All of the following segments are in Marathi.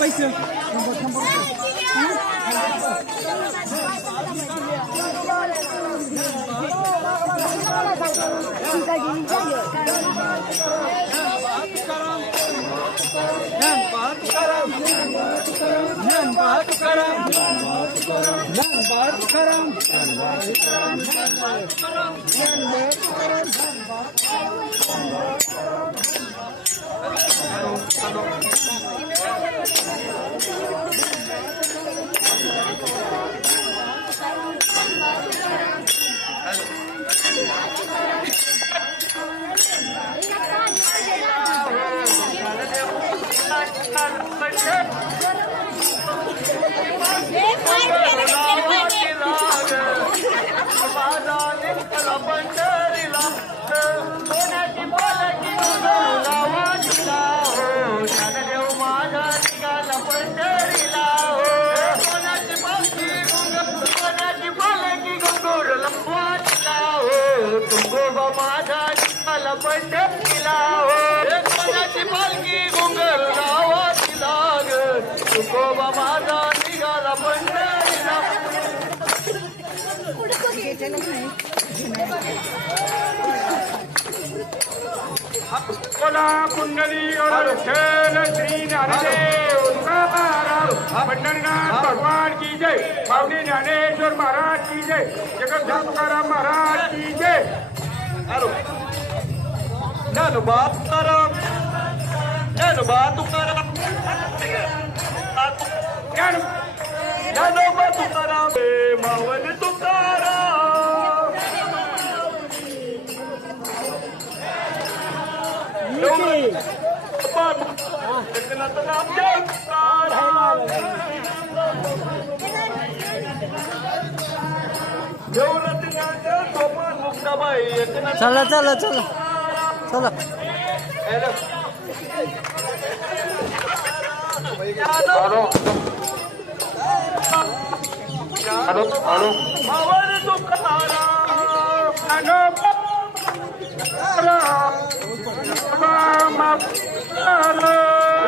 पैसे पंढरीला कोणाची पालखी घुंगर गावातीला तुकोबा माझा निघाला पंढरीला कोला कुंडली श्री ज्ञानदेव पंढरीनाथ भगवान की जय पावनी ज्ञानेश्वर महाराज की जय जगद्धाम तुकाराम महाराज की जय ज्ञानोबा तुकाराम ज्ञानोबा तुकाराम ज्ञानोबा तुकाराम मावल तुकाराम एकनाथ नामदेव तुकाराम देवरत्नाच्या सोपान मुक्ताबाई एकनाथ चला चला चला चला मावळ तुकाराम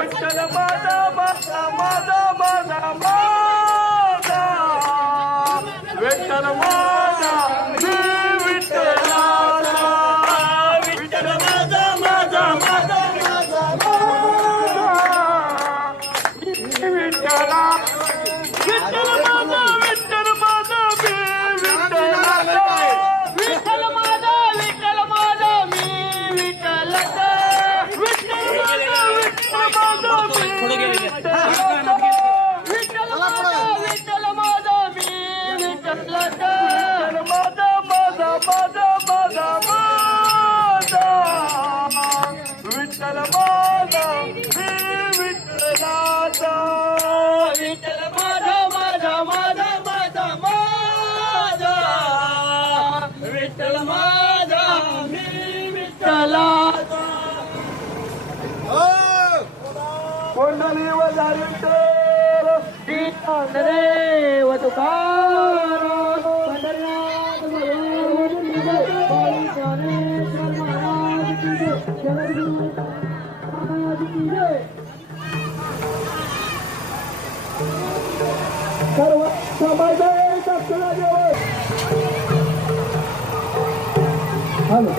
विठ्ठल माझा माझा माझा माझा माझा विठ्ठल माझा विठ्ठलाचा विठ्ठल माझा माझा माझा माझा विठ्ठला विठ्ठल माझा विठ्ठल माझा विठ्ठलाचा विठ्ठल माझा विठ्ठल माझा मी विठ्ठलाचा विठ्ठल माझा विठ्ठल माझा मी विठ्ठलाचा विठ्ठल माझा विठ्ठल माझा मी विठ्ठलाचा माझा माझा माझा माझा माझा विठ्ठल माझा मी विठ्ठलाचा विठ्ठल माझा माझा माझा माझा माझा विठ्ठल माझा मी विठ्ठलाचा कोंडली वजारिटर व तुकाराम पंढरीनाथ भगवान की जय ज्ञानेश्वर महाराज की जय जगद्गुरु महाराज की जय सर्व समाजाला हॅलो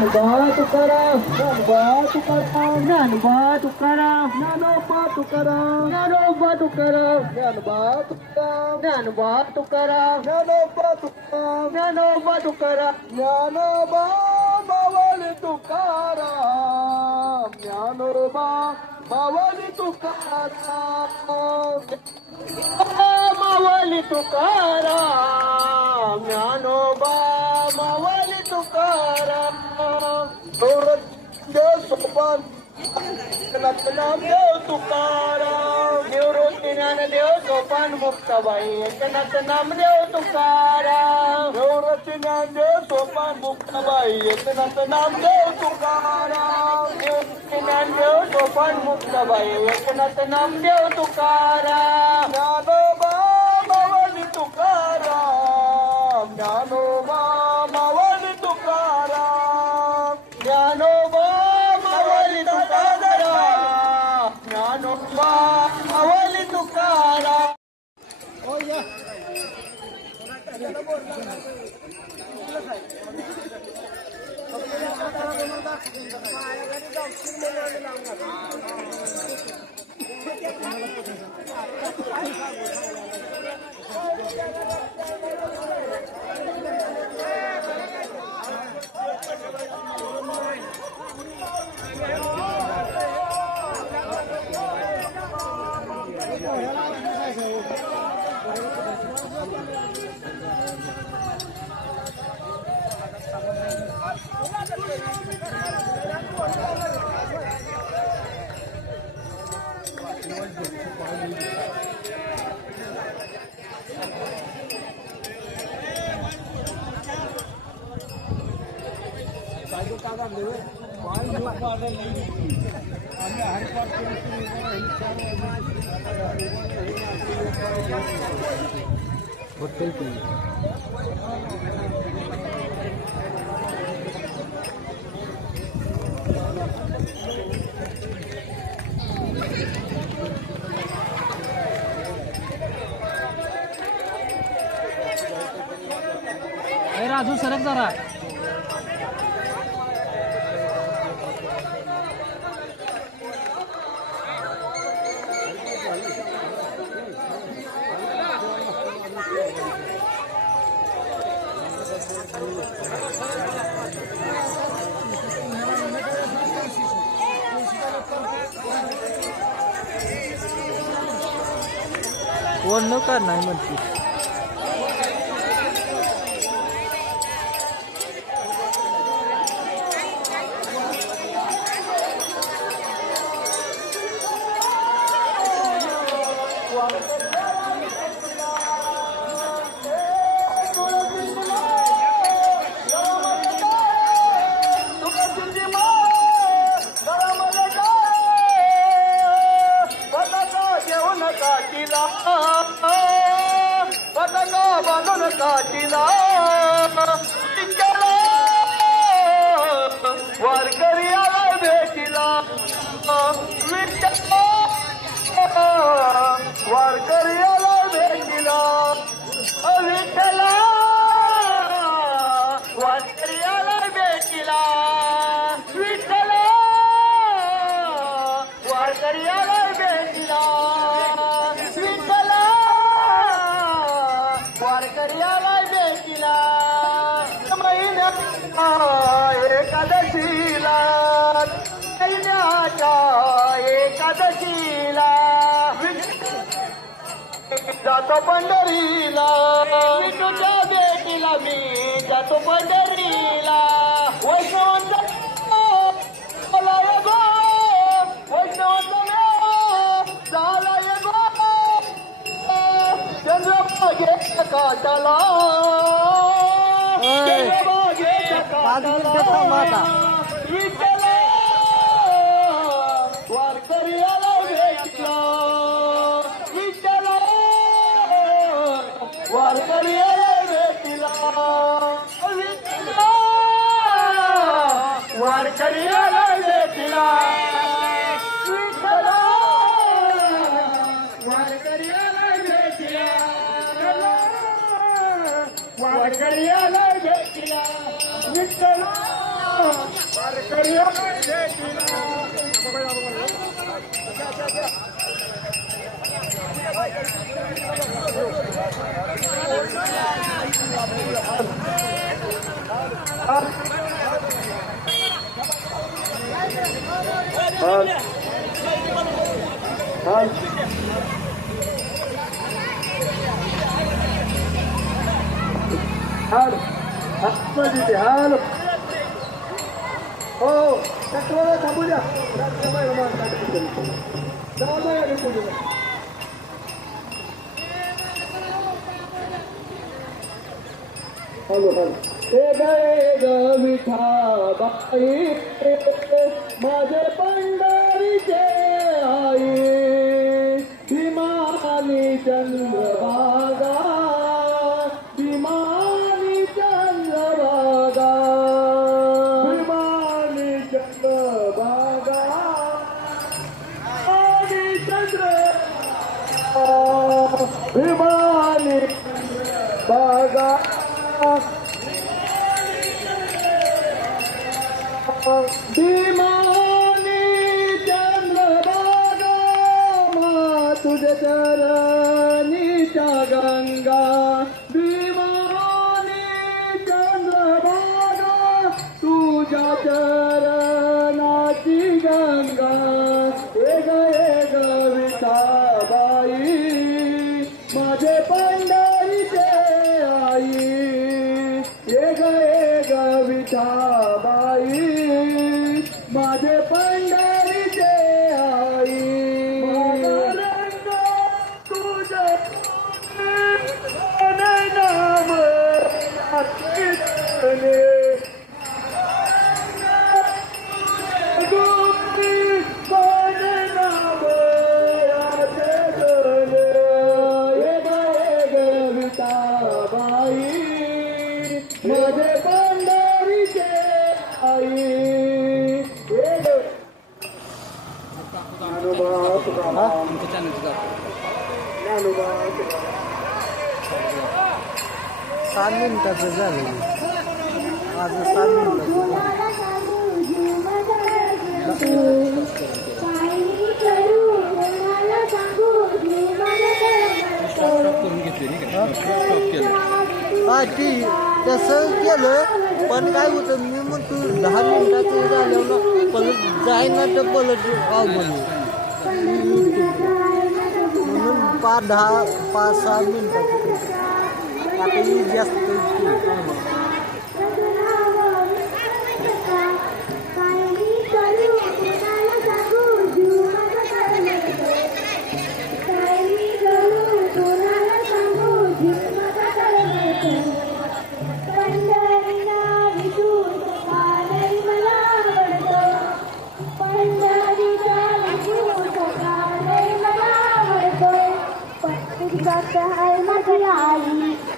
ज्ञानोबा तुकाराम ज्ञानोबा तुकाराम ज्ञानोबा तुकाराम ज्ञानोबा तुकाराम ज्ञानोबा तुकाराम ज्ञानोबा तुकाराम ज्ञानोबा तुकाराम ज्ञानोबा तुकाराम ज्ञानोबा तुकाराम ज्ञानोबा मावली तुकाराम ज्ञानोबा मावली तुकाराम मावली तुकाराम ज्ञानोबा मावली तुकाराम सोपान नामदेव तुकाराम निवृत्ती ज्ञानदेव सोपान मुक्ताबाई एकनाथ नामदेव तुकाराम निवृत्ती ज्ञानदेव सोपान मुक्ताबाई एकनाथ नामदेव तुकाराम निवृत्ती ज्ञानदेव सोपान मुक्ताबाई एकनाथ नामदेव तुकाराम ज्ञानोबा मावली तुकाराम राजू सरक जरा कोण न का नाही म्हणते काटीला वारकरी आला भेटीला वारकरी आला भेटीला विठ्ठला वारकरी आला भेटीला विठ्ठला वारकरी आला भेटीला विठ्ठला वारकऱ्याला भेटीला महिन्यात एकादशीला महिन्याच्या एकादशीला जातो पंढरीला विठूच्या भेटीला मी जातो पंढरीला वैष्णवांचा मला गो वैष्णवांचा झाला गो चंद्रभागेच्या काटाला चंद्रभागेच्या काटाला विठ्ठला वारकऱ्याला भेटला विठ्ठला वारकऱ्याला भेटला विठ्ठला वारकऱ्याला भेटला विठ्ठला वारकऱ्याला भेटला वारकऱ्याला भेटला विठ्ठला वारकऱ्याला हाल हो ट्रॅक्टरला थांबू द्या हॅलो हॅलो ते गए ग विठाबाई माझे पंढरीचे आई भीमानी चंद्रभागा भीमानी चंद्रभागा भीमानी चंद्रभागा भीमानी बागा भीमानी चंद्रभागा मा तुझ्या चरणीच्या गंगा भीमानी चंद्रभागा तुझ्या चरणाची गंगा एक विठाबाई माझे पंढरीचे आई एक विठाबाई माझे पंढरीचे आई रंग तुझे नाम माझे पंढरीचे आई सात मिनिटाचं झालं माझं 7 मिनिटाचं हा ती तसं केलं पण काय होतं मी म्हणतो 10 मिनिटाचं झाल्यावर परत जाईना तर परत म्हणून 5-6 मिनिटाचं आता मी जास्त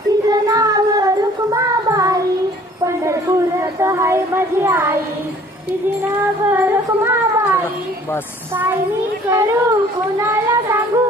तिचं नाव रुक्माबाई पंढरपुरात हाय माझी आई तिचे नाव रुक्माबाई बस काय मी करू कोणाला सांगू